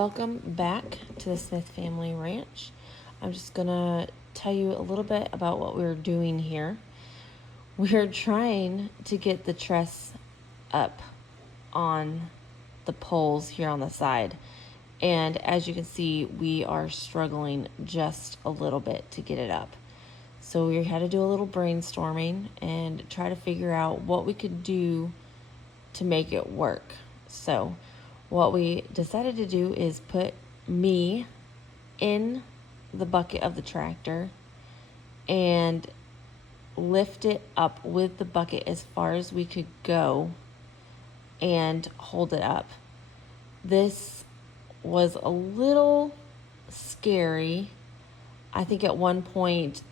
Welcome back to the Smith Family Ranch. I'm just gonna tell you a little bit about what we're doing here. We're trying to get the truss up on the poles here on the side. And as you can see, we are struggling just a little bit to get it up. So we had to do a little brainstorming and try to figure out what we could do to make it work. So what we decided to do is put me in the bucket of the tractor and lift it up with the bucket as far as we could go and hold it up. This was a little scary. I think at one point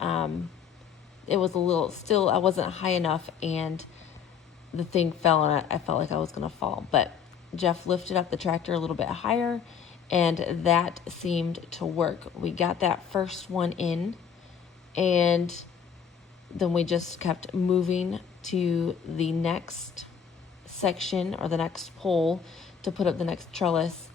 it was a little, still I wasn't high enough and the thing fell and I felt like I was gonna fall, but Jeff lifted up the tractor a little bit higher and that seemed to work. We got that first one in and then we just kept moving to the next section or the next pole to put up the next trellis,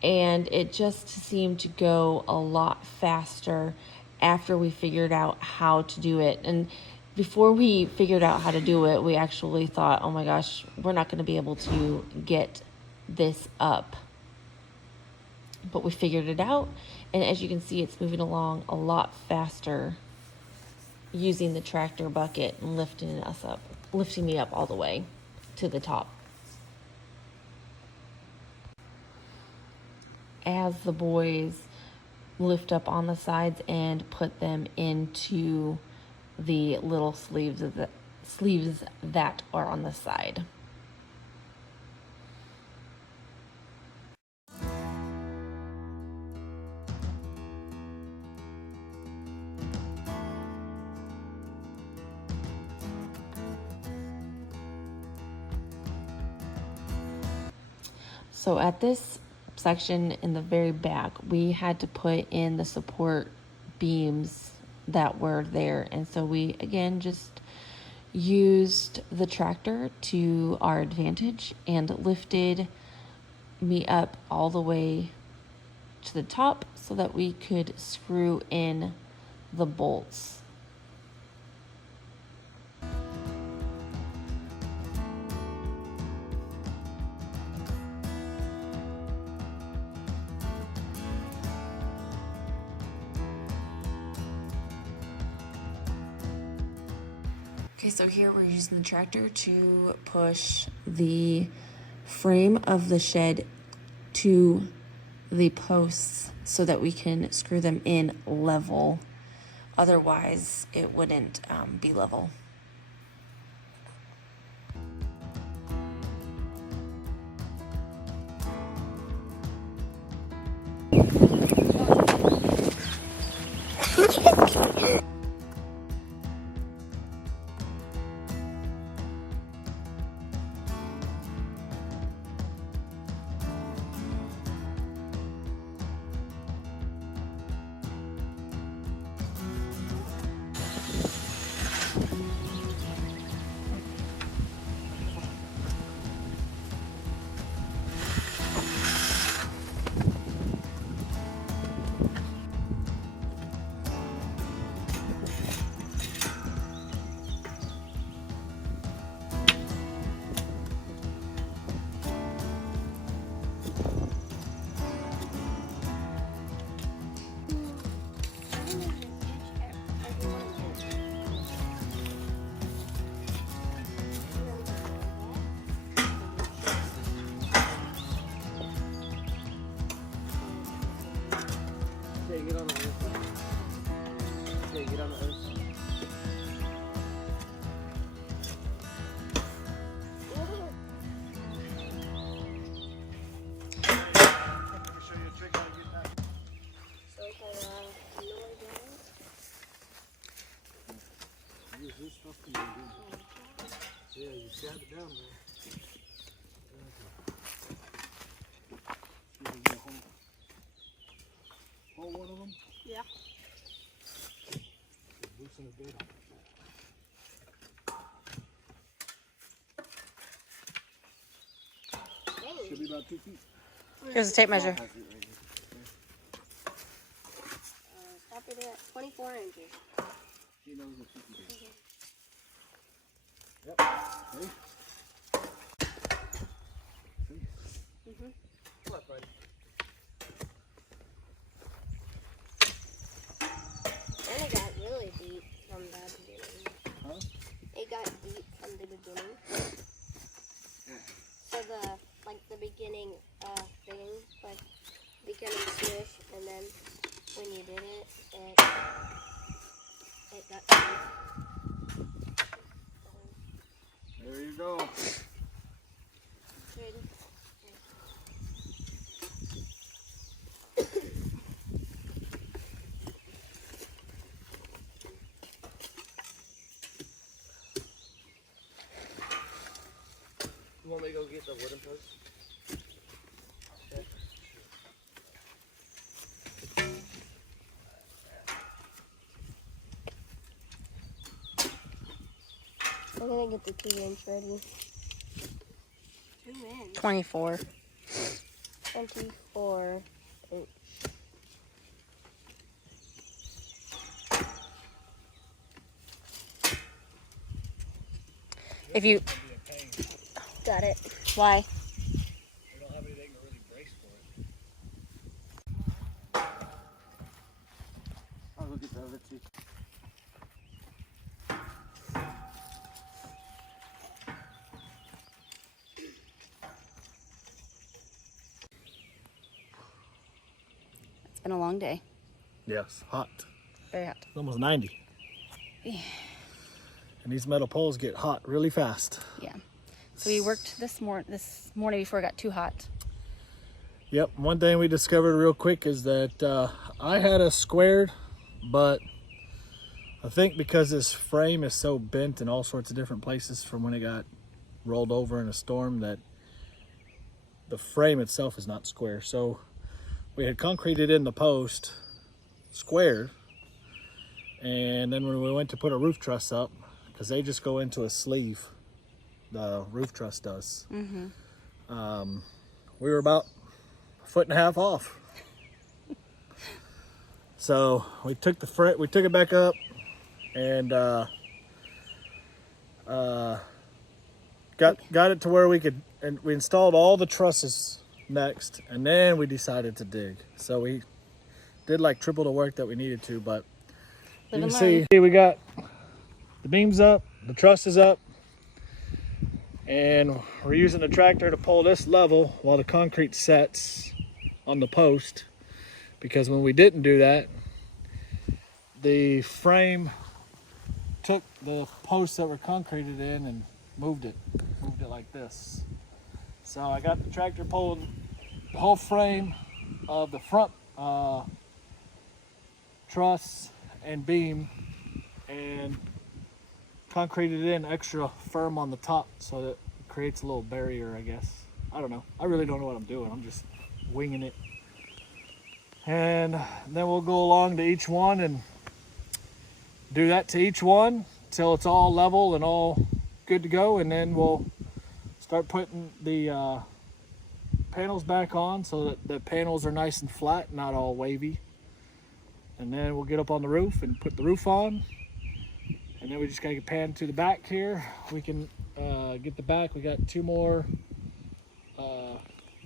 and it just seemed to go a lot faster after we figured out how to do it. And before we figured out how to do it, we actually thought, oh my gosh, we're not going to be able to get this up. But we figured it out, and as you can see, it's moving along a lot faster using the tractor bucket and lifting me up all the way to the top. As the boys lift up on the sides and put them into the little sleeves that are on the side. So at this section in the very back, we had to put in the support beams that were there. And so we, again, just used the tractor to our advantage and lifted me up all the way to the top so that we could screw in the bolts. Okay, so here we're using the tractor to push the frame of the shed to the posts so that we can screw them in level. Otherwise, it wouldn't be level. Yeah, you sat it down there. Hold one of them? Yeah. Loosen the bait off. Should be about 2 feet. Here's a tape measure. knows what she can do. Yep. See? See? Come on, buddy. And it got really deep from the beginning. Huh? It got deep from the beginning. So the beginning thing, like becoming swish, and then when you did it, it got deep. There you go. Good. You want me to go get the wooden post? Okay. I'm gonna get the 2-inch ready. 2 inch? 24. 24 inch. If you, Got it. why? We don't have anything to really brace for it. I'll go get the other two. It's been a long day. Yes, hot. Very hot. It's almost 90. Yeah. And these metal poles get hot really fast. Yeah. So we worked this morning before it got too hot. Yep, one thing we discovered real quick is that I had a squared, but I think because this frame is so bent in all sorts of different places from when it got rolled over in a storm, that the frame itself is not square. So we had concreted in the post squared, and then when we went to put a roof truss up, because they just go into a sleeve, the roof truss does, we were about 1.5 feet off. So we took it back up and got it to where we could, and we installed all the trusses next, and then we decided to dig. So we did like triple the work that we needed to, but you can see we got the beams up, the trusses up, and we're using the tractor to pull this level while the concrete sets on the post, because when we didn't do that, the frame took the posts that were concreted in and moved it like this. So I got the tractor pulling the whole frame of the front truss and beam and concreted it in extra firm on the top, so that it creates a little barrier, I guess. I don't know. I really don't know what I'm doing. I'm just winging it. And then we'll go along to each one and do that to each one till it's all level and all good to go, and then we'll start putting the panels back on so that the panels are nice and flat, not all wavy. And then we'll get up on the roof and put the roof on. And then we just gotta get pan to the back here. We can get the back. We got 2 more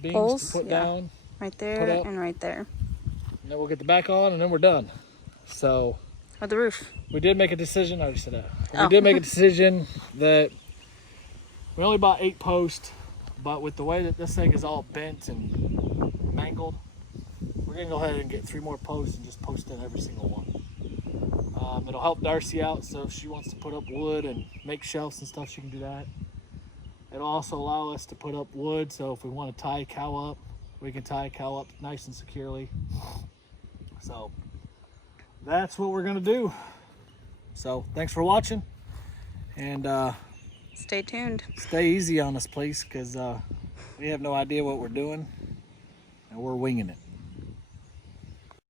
beams Poles, to put yeah. down. Right Put there up. and right there. And then we'll get the back on, and then we're done. So Or the roof. we did make a decision. I already said that. Oh. We did make a decision that we only bought 8 posts, but with the way that this thing is all bent and mangled, we're gonna go ahead and get 3 more posts and just post in every single one. It'll help Darcy out, so if she wants to put up wood and make shelves and stuff, she can do that. It'll also allow us to put up wood, so if we want to tie a cow up, we can tie a cow up nice and securely. So that's what we're gonna do. So thanks for watching, and Stay tuned. stay easy on us, please, because we have no idea what we're doing, and we're winging it.